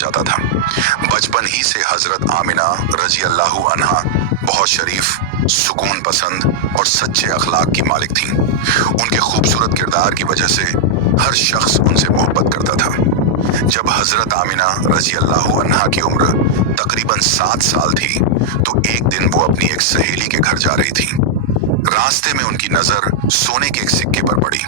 जाता था। बचपन ही से हजरत आमिना रजी अल्लाह अन्हा बहुत शरीफ, सुकून पसंद और सच्चे अखलाक की मालिक थीं। उनके खूबसूरत किरदार की वजह से हर शख्स उनसे मोहब्बत करता था। जब हजरत आमिना रजी अल्लाह अन्हा की उम्र तकरीबन 7 साल थी तो एक दिन वो अपनी एक सहेली के घर जा रही थी। रास्ते में उनकी नजर सोने के एक सिक्के पर पड़ी।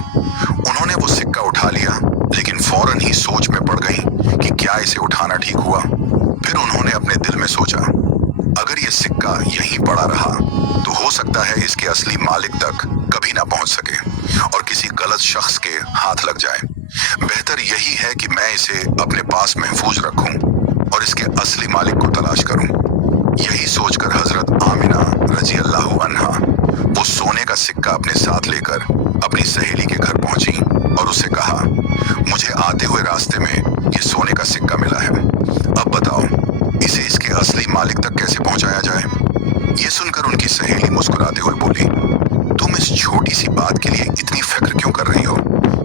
उन्होंने वो सिक्का उठा लिया, लेकिन फौरन ही सोच में पड़ गई कि क्या इसे उठाना ठीक हुआ। फिर उन्होंने अपने दिल में सोचा, अगर ये सिक्का यहीं पड़ा रहा तो हो सकता है इसके असली मालिक तक कभी ना पहुंच सके और किसी गलत शख्स के हाथ लग जाए। बेहतर यही है कि मैं इसे अपने पास महफूज रखूं और इसके असली मालिक को तलाश करूं। यही सोचकर हजरत आमिना रजी अल्लाह अन्हा वो सोने का सिक्का अपने साथ लेकर अपनी सहेली के घर पहुंची और उससे कहा, मुझे आते हुए रास्ते में ये सोने का सिक्का मिला है, अब बताओ इसे इसके असली मालिक तक कैसे पहुंचाया जाए। ये सुनकर उनकी सहेली मुस्कुराते हुए बोली, तुम इस छोटी सी बात के लिए इतनी फिक्र क्यों कर रही हो?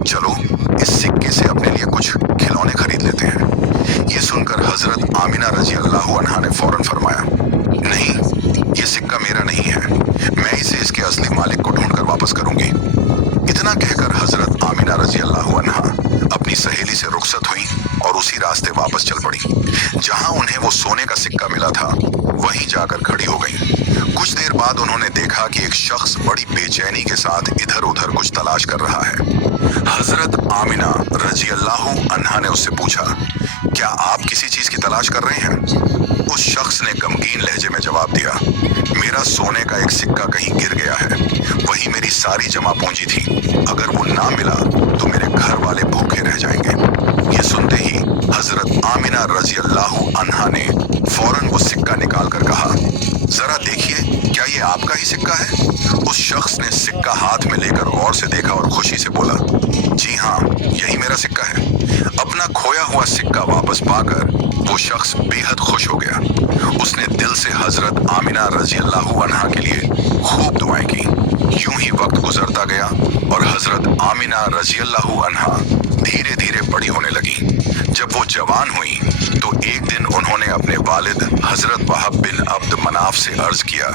चलो इस सिक्के से अपने लिए कुछ खिलौने खरीद लेते हैं। ये सुनकर हजरत आमिना रजी अल्लाह अन्हा ने फौरन फरमाया, नहीं, ये सिक्का मेरा नहीं है, मैं इसे इसके असली मालिक को ढूंढकर वापस करूंगी। इतना कहकर हजरत आमिना रजी अल्लाह अन्हा अपनी सहेली से रुखसत हुई और उसी रास्ते वापस चल पड़ी। जहां उन्हें वो सोने का सिक्का मिला था वहीं जाकर खड़ी हो गई। कुछ देर बाद उन्होंने देखा कि एक शख्स बड़ी बेचैनी के साथ इधर उधर कुछ तलाश कर रहा है। हजरत आमिना रजी अल्लाह अन्हा ने उससे पूछा, क्या आप किसी चीज की तलाश कर रहे हैं? उस शख्स ने गमगीन लहजे में जवाब दिया, मेरा सोने का एक सिक्का कहीं गिर गया है, वही मेरी सारी जमा पूंजी थी, अगर वो ना मिला तो मेरे घर वाले भूखे रह जाएंगे। ये सुनते ही हजरत आमिना रजी अल्लाह अन्हा ने फौरन वो सिक्का निकाल कर कहा, जरा देखिए, क्या ये आपका ही सिक्का है? उस शख्स ने सिक्का हाथ में लेकर गौर से देखा और खुशी से बोला, जी हाँ, यही मेरा सिक्का है। अपना खोया हुआ सिक्का वापस पाकर वो शख्स बेहद खुश हो गया। उसने दिल से हजरत आमिना रजी अल्लाह अन्हा के लिए खूब दुआएं की। यूं ही वक्त गुजरता गया और हजरत आमिना रजी अल्लाह अन्हा धीरे धीरे बड़ी होने लगी। जब वो जवान हुई तो एक दिन उन्होंने अपने वालिद हजरत वहब बिन अब्द मनाफ से अर्ज किया,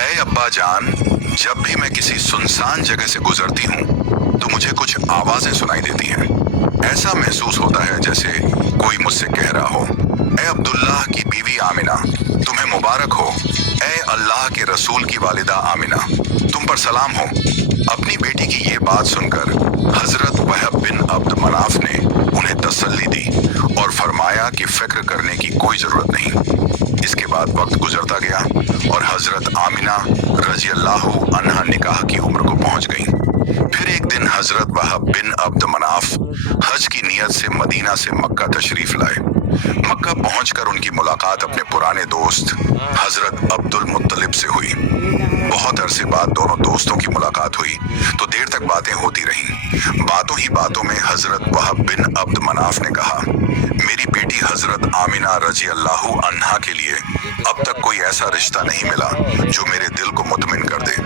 ऐ अब्बा जान, जब भी मैं किसी सुनसान जगह से गुजरती हूँ तो मुझे कुछ आवाजें सुनाई देती हैं। ऐसा महसूस होता है जैसे कोई मुझसे कह रहा हो, ऐ अब्दुल्लाह की बीवी आमिना, तुम्हें मुबारक हो। ऐ अल्लाह के रसूल की वालिदा आमिना, तुम पर सलाम हो। अपनी बेटी की ये बात सुनकर हजरत वहब बिन अब्द मनाफ ने उन्हें तसल्ली दी और फरमाया कि फिक्र करने की कोई जरूरत नहीं। इसके बाद वक्त गुजरता गया और हजरत आमिना रजी अल्लाह अन्हा निकाह की उम्र को पहुंच गई। फिर एक दिन हजरत वहब बिन अब्द मनाफ हज की नियत से मदीना से मक्का तशरीफ लाए। मक्का पहुंचकर उनकी मुलाकात अपने पुराने दोस्त हजरत अब्दुल मुत्तलिब से हुई। बहुत अरसे बाद दोनों दोस्तों की मुलाकात हुई तो देर तक बातें होती रहीं। बातों ही बातों में हजरत वहब बिन अब्द मनाफ ने कहा, मेरी बेटी हजरत आमिना रजी अल्लाह अन्हा के लिए अब तक कोई ऐसा रिश्ता नहीं मिला जो मेरे दिल को मुतमिन कर दे।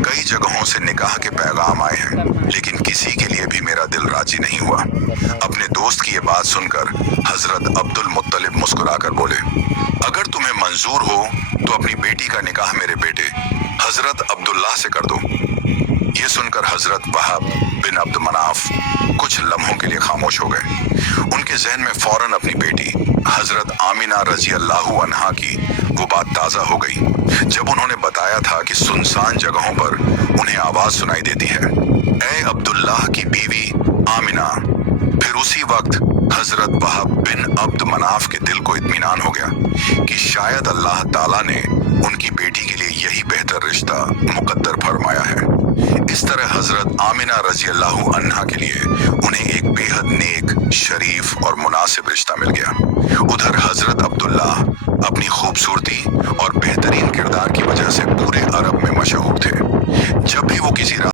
कई जगहों से निकाह के पैगाम आए हैं, लेकिन किसी के लिए भी मेरा दिल राजी नहीं हुआ। अपने दोस्त की ये बात सुनकर हजरत अब्दुल मुत्तलिब मुस्कुराकर बोले, अगर तुम्हें मंजूर हो तो अपनी बेटी का निकाह मेरे बेटे हजरत अब्दुल्लाह से कर दो। ये सुनकर हजरत वहब बिन अब्द मनाफ कुछ लम्हों के लिए खामोश हो गए। उनके जहन में फौरन अपनी बेटी हजरत आमिना रजी अल्लाह अन्हा की वो बात ताज़ा हो गई जब उन्होंने बताया था कि सुनसान जगहों पर उन्हें आवाज सुनाई देती है, ऐ अब्दुल्लाह की बीवी आमिना। फिर उसी वक्त हजरत वहब बिन अब्द मनाफ के दिल को इत्मीनान हो गया कि शायद अल्लाह ताला ने उनकी बेटी के लिए यही बेहतर रिश्ता मुकद्दर फरमाया है। इस तरह हजरत आमिना रजी अल्लाह अन्हा के लिए उन्हें एक बेहद नेक, शरीफ और मुनासिब रिश्ता मिल गया। उधर हजरत अब्दुल्लाह अपनी खूबसूरती और बेहतरीन किरदार की वजह से पूरे अरब में मशहूर थे। जब भी वो किसी